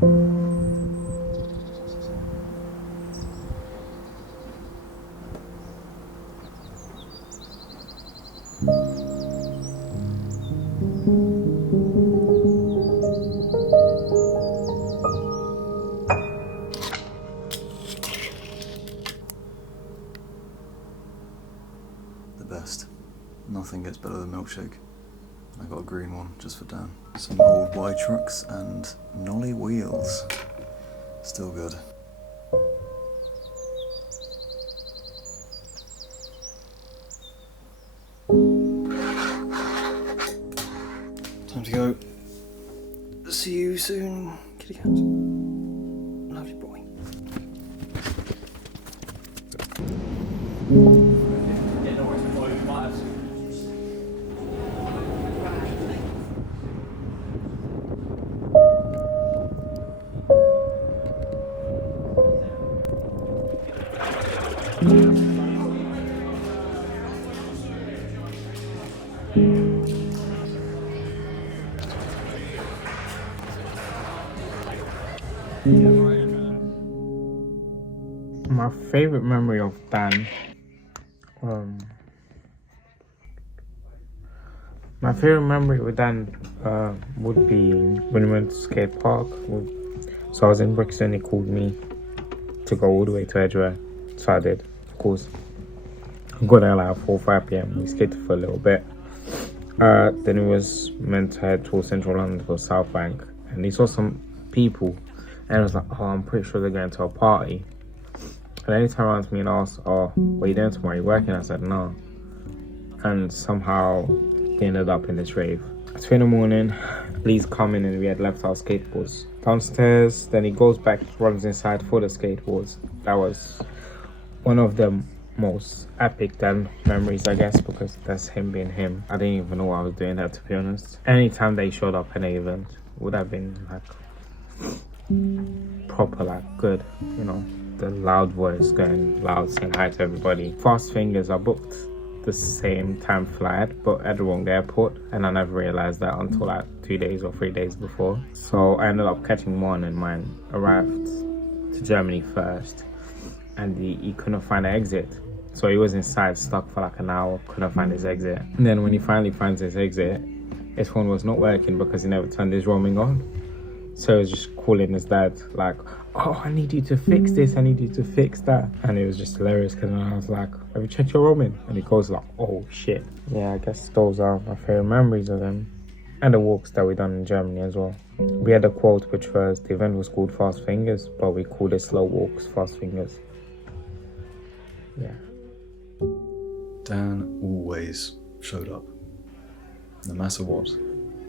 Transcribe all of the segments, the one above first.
The best. Nothing gets better than milkshake. I got a green one just for Dan. Some old Y trucks and nollie wheels. Still good. Time to go. See you soon, kitty cat. Love you, boy. My favorite memory of Dan, my favorite memory with Dan would be when we went to skate park. So I was in Brixton, he called me to go all the way to Edgware, so I did, of course. I got there like 4 or 5 p.m, we skated for a little bit. Then we was meant to head towards central London for South Bank, and he saw some people, and I was like, oh, I'm pretty sure they're going to a party. And then he turned around to me and asked, oh, what are you doing tomorrow? Are you working? I said, no. And somehow we ended up in this rave. At 2 in the morning, Lee's coming and we had left our skateboards downstairs. Then he goes back, runs inside for the skateboards. That was one of the most epic Dan memories, I guess, because that's him being him. I didn't even know why I was doing that, to be honest. Anytime they showed up at an event would have been like proper, like good, you know. The loud voice going loud, saying hi to everybody. Fast Fingers, I booked the same time flight but at the wrong airport, and I never realized that until like 2 days or 3 days before. So I ended up catching one, and mine arrived to Germany first, and he couldn't find an exit. So he was inside stuck for like an hour, couldn't find his exit. And then when he finally finds his exit, his phone was not working because he never turned his roaming on. So he was just calling his dad like, oh, I need you to fix this, I need you to fix that. And it was just hilarious because I was like, have you checked your roaming? And he goes like, oh shit. Yeah, I guess those are my favorite memories of him. And the walks that we done in Germany as well. We had a quote which was, the event was called Fast Fingers, but we called it Slow Walks, Fast Fingers. Yeah. Dan always showed up. No matter what.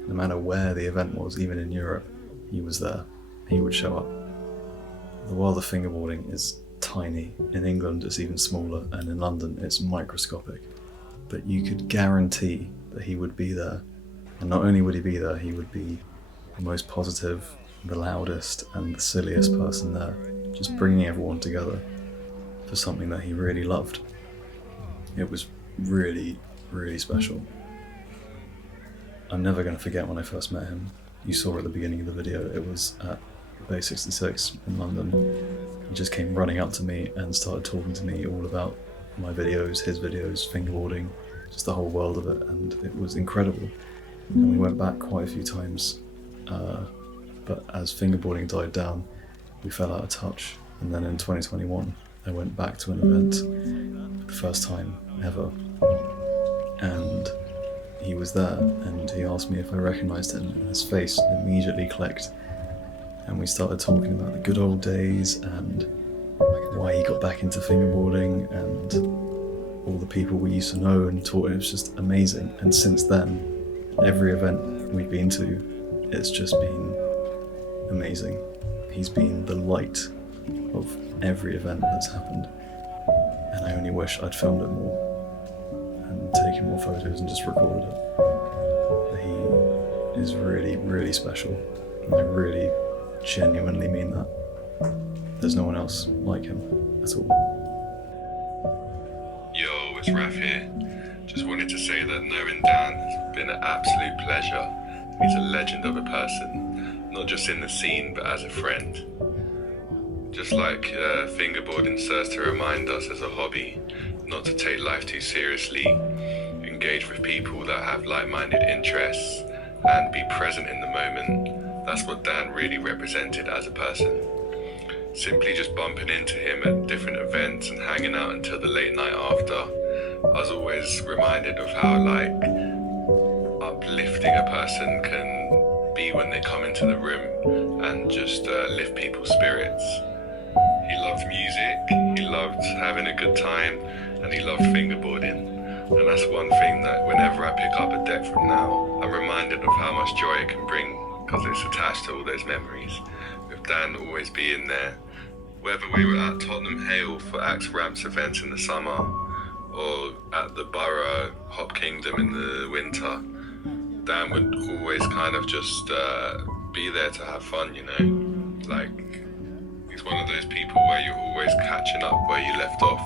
No matter where the event was, even in Europe, he was there. He would show up. The world of fingerboarding is tiny. In England it's even smaller, and in London it's microscopic. But you could guarantee that he would be there. And not only would he be there, he would be the most positive, the loudest and the silliest person there, just bringing everyone together for something that he really loved. It was really, really special. I'm never going to forget when I first met him. You saw at the beginning of the video, it was at Bay 66 in London. He just came running up to me and started talking to me all about my videos, his videos, fingerboarding, just the whole world of it, and it was incredible. And we went back quite a few times, but as fingerboarding died down, we fell out of touch. And then in 2021, I went back to an event for the first time ever, and he was there, and he asked me if I recognised him, and his face immediately clicked. And we started talking about the good old days and why he got back into fingerboarding and all the people we used to know and taught. It was just amazing. And since then, every event we've been to, it's just been amazing. He's been the light of every event that's happened, and I only wish I'd filmed it more and taken more photos and just recorded it. He is really, really special, and I really genuinely mean that. There's no one else like him at all. Yo, it's Rafi here. Just wanted to say that knowing Dan has been an absolute pleasure. He's a legend of a person. not just in the scene, but as a friend. Just like fingerboarding serves to remind us as a hobby not to take life too seriously, engage with people that have like-minded interests, and be present in the moment. That's what Dan really represented as a person. Simply just bumping into him at different events and hanging out until the late night after, I was always reminded of how uplifting a person can be when they come into the room and just lift people's spirits. He loved music, he loved having a good time, and he loved fingerboarding. And that's one thing that whenever I pick up a deck from now, I'm reminded of how much joy it can bring, because it's attached to all those memories. With Dan always being there, whether we were at Tottenham Hale for Axe Ramps events in the summer, or at the Borough Hop Kingdom in the winter, Dan would always kind of just be there to have fun, you know? Like, he's one of those people where you're always catching up where you left off.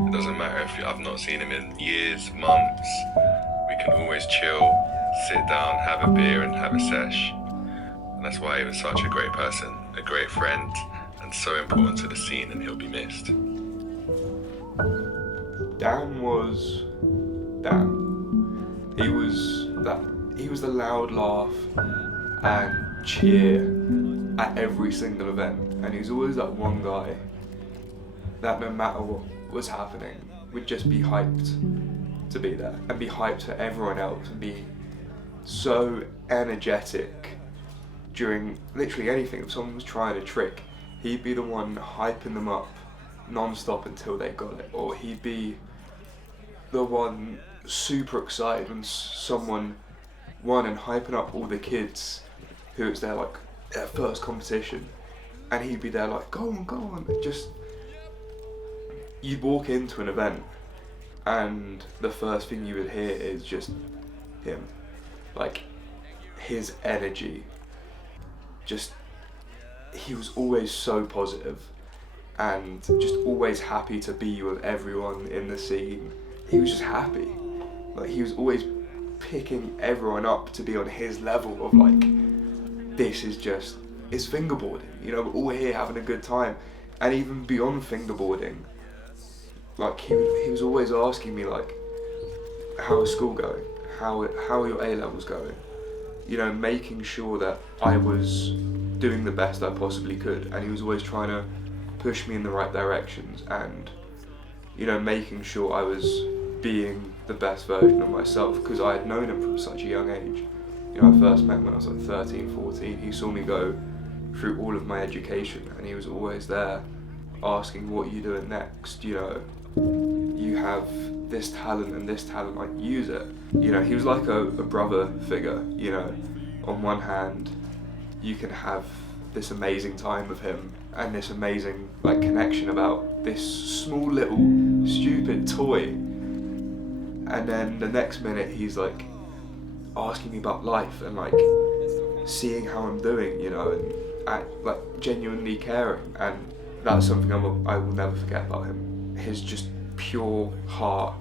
It doesn't matter if I've not seen him in years, months. We can always chill, sit down, have a beer and have a sesh. And that's why he was such a great person, a great friend, and so important to the scene, and he'll be missed. Dan was Dan. He was the loud laugh and cheer at every single event, and he was always that one guy that no matter what was happening would just be hyped to be there and be hyped for everyone else and be so energetic during literally anything. If someone was trying a trick, he'd be the one hyping them up non-stop until they got it, or he'd be the one super excited when someone won and hyping up all the kids who was there like their first competition, and he'd be there like go on, just you'd walk into an event and the first thing you would hear is just him, like his energy. Just he was always so positive and just always happy to be with everyone in the scene. He was just happy, like he was always picking everyone up to be on his level of like, this is just, it's fingerboarding, you know, we're all here having a good time. And even beyond fingerboarding, like he was always asking me like, how is school going? How are your A levels going? You know, making sure that I was doing the best I possibly could, and he was always trying to push me in the right directions, and you know, making sure I was being the best version of myself, because I had known him from such a young age. You know, I first met him when I was like 13, 14. He saw me go through all of my education, and he was always there asking, what are you doing next? You know, you have this talent and this talent, like use it. You know, he was like a brother figure. You know, on one hand, you can have this amazing time with him and this amazing like connection about this small little stupid toy, and then the next minute he's like asking me about life and like seeing how I'm doing, you know, and like genuinely caring. And that's something I will never forget about him. His just pure heart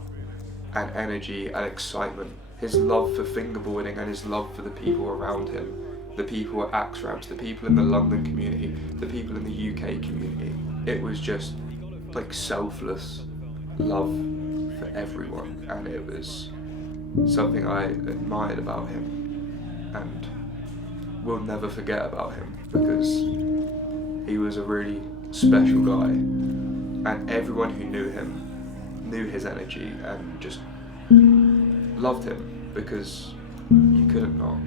and energy and excitement, his love for fingerboarding and his love for the people around him, the people at Axe Ramps, the people in the London community, the people in the UK community. It was just like selfless love for everyone, and it was something I admired about him and will never forget about him, because he was a really special guy, and everyone who knew him knew his energy and just loved him, because you couldn't not.